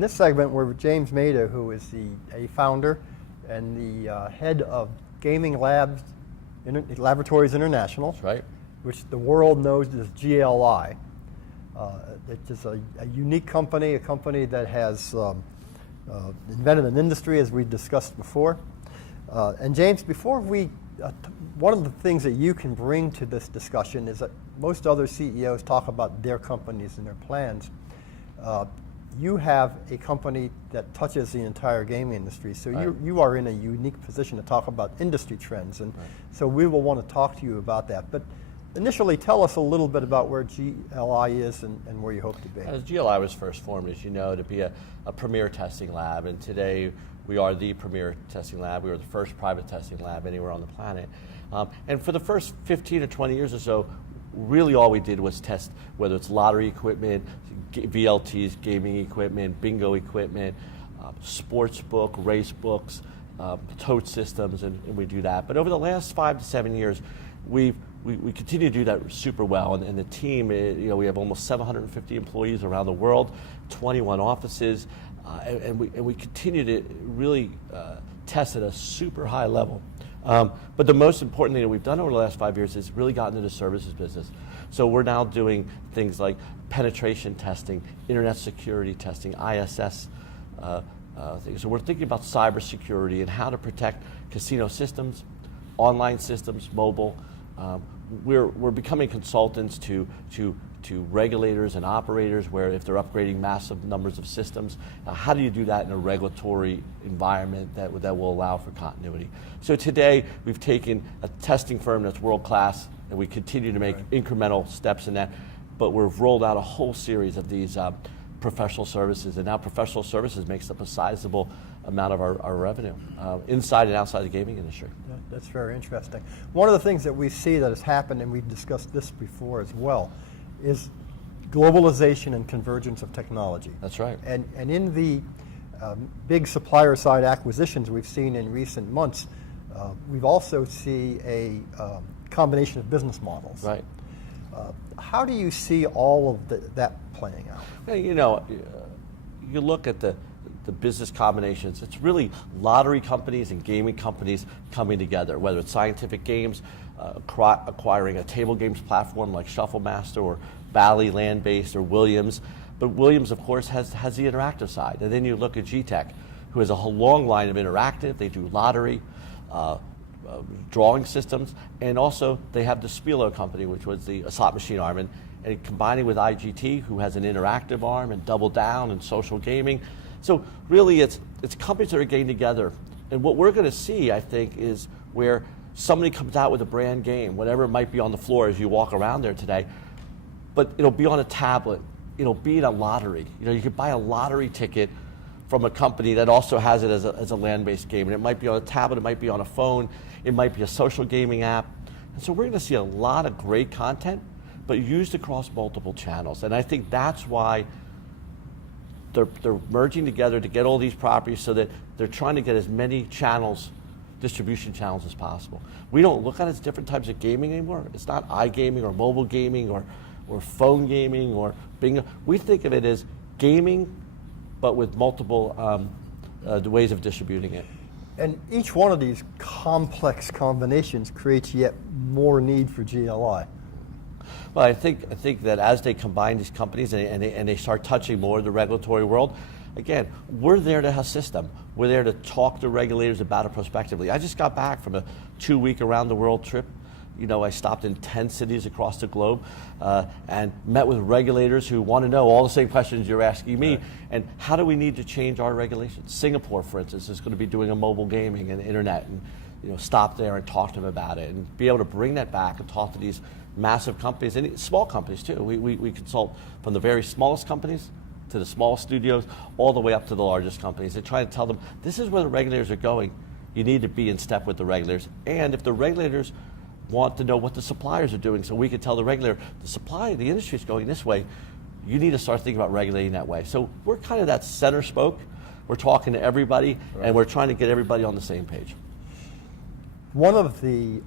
In this segment, we're with James Maida, who is a founder and the head of Gaming Laboratories International. That's right. Which the world knows as GLI. It's just a unique company, a company that has invented an industry, as we discussed before. And James, before one of the things that you can bring to this discussion is that most other CEOs talk about their companies and their plans. You have a company that touches the entire gaming industry, so right. you are in a unique position to talk about industry trends, and right. So we will want to talk to you about that. But initially, tell us a little bit about where GLI is and where you hope to be. As GLI was first formed, as you know, to be a premier testing lab, and today we are the premier testing lab. We were the first private testing lab anywhere on the planet. And for the first 15 or 20 years or so, really all we did was test whether it's lottery equipment, VLTs, gaming equipment, bingo equipment, sports book, race books, tote systems, and we do that. But over the last 5 to 7 years, we continue to do that super well, and the team, we have almost 750 employees around the world, 21 offices, and we continue to really test at a super high level. But the most important thing that we've done over the last 5 years is really gotten into the services business. So we're now doing things like penetration testing, internet security testing, ISS things. So we're thinking about cybersecurity and how to protect casino systems, online systems, mobile. We're becoming consultants to regulators and operators, where if they're upgrading massive numbers of systems, how do you do that in a regulatory environment that will allow for continuity? So today we've taken a testing firm that's world class, and we continue to make right. incremental steps in that, but we've rolled out a whole series of these professional services, and now professional services makes up a sizable amount of our revenue inside and outside the gaming industry. Yeah, that's very interesting. One of the things that we see that has happened, and we've discussed this before as well, is globalization and convergence of technology. That's right. And in the big supplier side acquisitions we've seen in recent months, we've also see a combination of business models. Right. How do you see all of that playing out? Well, you look at the business combinations, it's really lottery companies and gaming companies coming together, whether it's Scientific Games acquiring a table games platform like Shuffle Master, or Bally land-based, or Williams. But Williams, of course, has the interactive side. And then you look at G2E, who has a whole long line of interactive. They do lottery, drawing systems, and also they have the Spielo company, which was the slot machine arm, and combining with IGT, who has an interactive arm, and Double Down and social gaming. So really it's companies that are getting together. And what we're going to see, I think, is where somebody comes out with a brand game, whatever it might be on the floor as you walk around there today, but it'll be on a tablet, it'll be in a lottery. You could buy a lottery ticket from a company that also has it as a land-based game, and it might be on a tablet, it might be on a phone, it might be a social gaming app. And so we're going to see a lot of great content, but used across multiple channels. And I think that's why they're merging together to get all these properties, so that they're trying to get as many channels, distribution channels, as possible. We don't look at it as different types of gaming anymore. It's not iGaming or mobile gaming or phone gaming or bingo. We think of it as gaming, but with multiple ways of distributing it. And each one of these complex combinations creates yet more need for GLI. Well, I think that as they combine these companies and they start touching more of the regulatory world, again, we're there to assist them. We're there to talk to regulators about it prospectively. I just got back from a 2-week around the world trip. I stopped in 10 cities across the globe and met with regulators who want to know all the same questions you're asking me. Right. And how do we need to change our regulations? Singapore, for instance, is going to be doing a mobile gaming and internet, and stop there and talk to them about it, and be able to bring that back and talk to these massive companies, and small companies too. We consult from the very smallest companies to the small studios, all the way up to the largest companies, and try to tell them, this is where the regulators are going. You need to be in step with the regulators. And if the regulators want to know what the suppliers are doing, so we can tell the regulator, the industry is going this way, you need to start thinking about regulating that way. So we're kind of that center spoke. We're talking to everybody, right. And we're trying to get everybody on the same page. One of the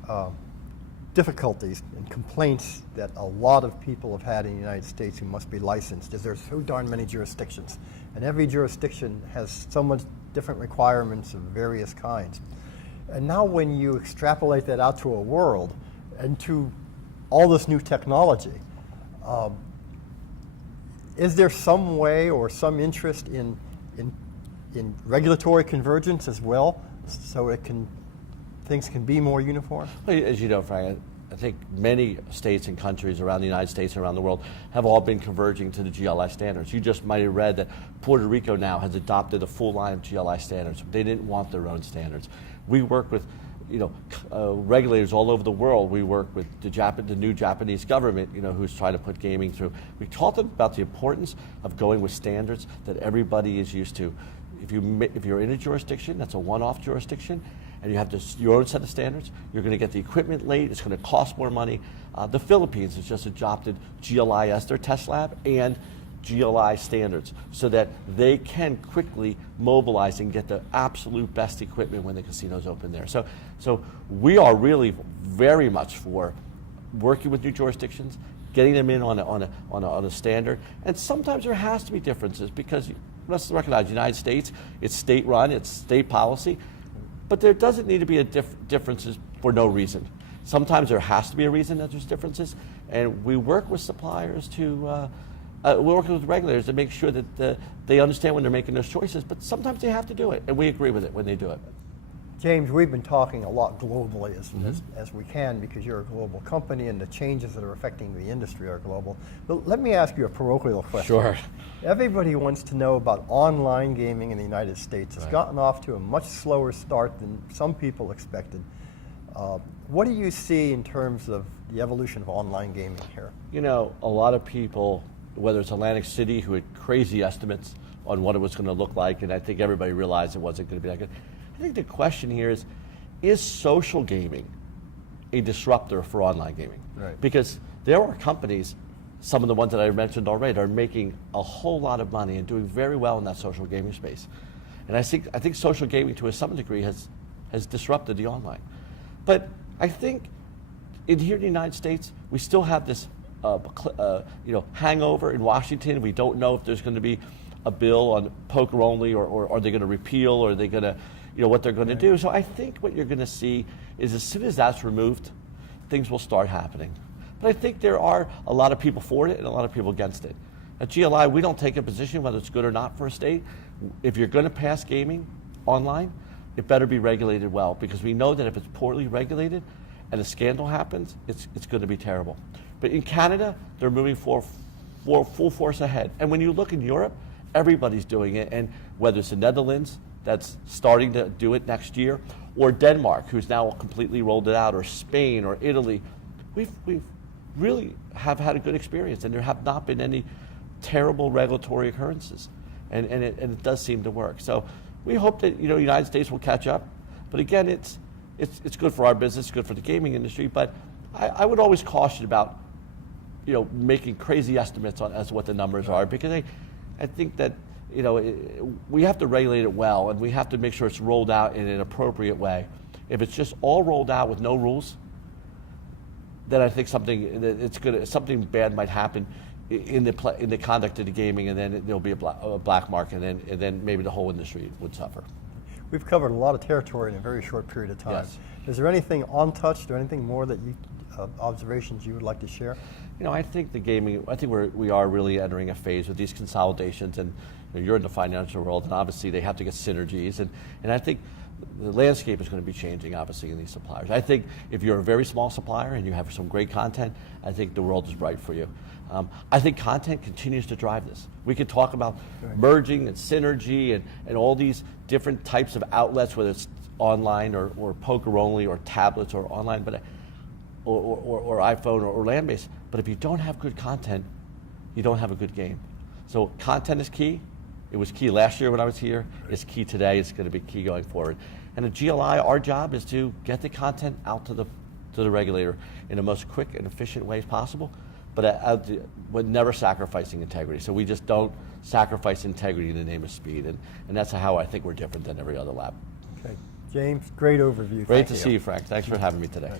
difficulties and complaints that a lot of people have had in the United States who must be licensed is there's so darn many jurisdictions. And every jurisdiction has somewhat different requirements of various kinds. And now when you extrapolate that out to a world and to all this new technology, is there some way or some interest in regulatory convergence as well, so things can be more uniform? Well, as you know, Frank, I think many states and countries around the United States and around the world have all been converging to the GLI standards. You just might have read that Puerto Rico now has adopted a full line of GLI standards. They didn't want their own standards. We work with regulators all over the world. We work with the new Japanese government, who's trying to put gaming through. We talked about the importance of going with standards that everybody is used to. If you're in a jurisdiction that's a one-off jurisdiction, and you have your own set of standards, you're going to get the equipment late, it's going to cost more money. The Philippines has just adopted GLI as their test lab and GLI standards so that they can quickly mobilize and get the absolute best equipment when the casinos open there. So we are really very much for working with new jurisdictions, getting them in on a standard, and sometimes there has to be differences because let's recognize the United States, it's state run, it's state policy, but there doesn't need to be differences for no reason. Sometimes there has to be a reason that there's differences, and we work with suppliers to, we're working with regulators to make sure that they understand when they're making those choices, but sometimes they have to do it, and we agree with it when they do it. James, we've been talking a lot globally as we can because you're a global company and the changes that are affecting the industry are global. But let me ask you a parochial question. Sure. Everybody wants to know about online gaming in the United States. It's gotten off to a much slower start than some people expected. What do you see in terms of the evolution of online gaming here? A lot of people, whether it's Atlantic City, who had crazy estimates on what it was going to look like, and I think everybody realized it wasn't going to be that good. I think the question here is social gaming a disruptor for online gaming? Right. Because there are companies, some of the ones that I mentioned already, are making a whole lot of money and doing very well in that social gaming space. And I think social gaming to some degree has disrupted the online. But I think here in the United States, we still have this hangover in Washington. We don't know if there's going to be a bill on poker only, or are they going to repeal, or are they going to, what they're going to do. So I think what you're going to see is as soon as that's removed, things will start happening. But I think there are a lot of people for it and a lot of people against it. At GLI, we don't take a position whether it's good or not for a state. If you're going to pass gaming online, it better be regulated well, because we know that if it's poorly regulated and a scandal happens, it's going to be terrible. But in Canada, they're moving full force ahead. And when you look in Europe, everybody's doing it. And whether it's the Netherlands, that's starting to do it next year, or Denmark, who's now completely rolled it out, or Spain, or Italy, we've really have had a good experience, and there have not been any terrible regulatory occurrences, and it does seem to work. So we hope that the United States will catch up. But again, it's good for our business, good for the gaming industry. But I would always caution about making crazy estimates as to what the numbers are, because I think that we have to regulate it well, and we have to make sure it's rolled out in an appropriate way. If it's just all rolled out with no rules, then I think something bad might happen in the conduct of the gaming, and then there'll be a black market, and then maybe the whole industry would suffer. We've covered a lot of territory in a very short period of time. Yes. Is there anything untouched or anything more that observations you would like to share? I think the gaming, we are really entering a phase with these consolidations, and you're in the financial world, and obviously they have to get synergies, and I think the landscape is going to be changing, obviously, in these suppliers. I think if you're a very small supplier and you have some great content, I think the world is bright for you. I think content continues to drive this. We could talk about merging and synergy and all these different types of outlets, whether it's online or poker only or tablets or online, but or iPhone or land-based. But if you don't have good content, you don't have a good game. So content is key. It was key last year when I was here. It's key today. It's going to be key going forward. And at GLI, our job is to get the content out to the regulator in the most quick and efficient ways possible, but with never sacrificing integrity. So we just don't sacrifice integrity in the name of speed, and that's how I think we're different than every other lab. Okay, James, great overview. Great to see you, Frank. Thanks for having me today.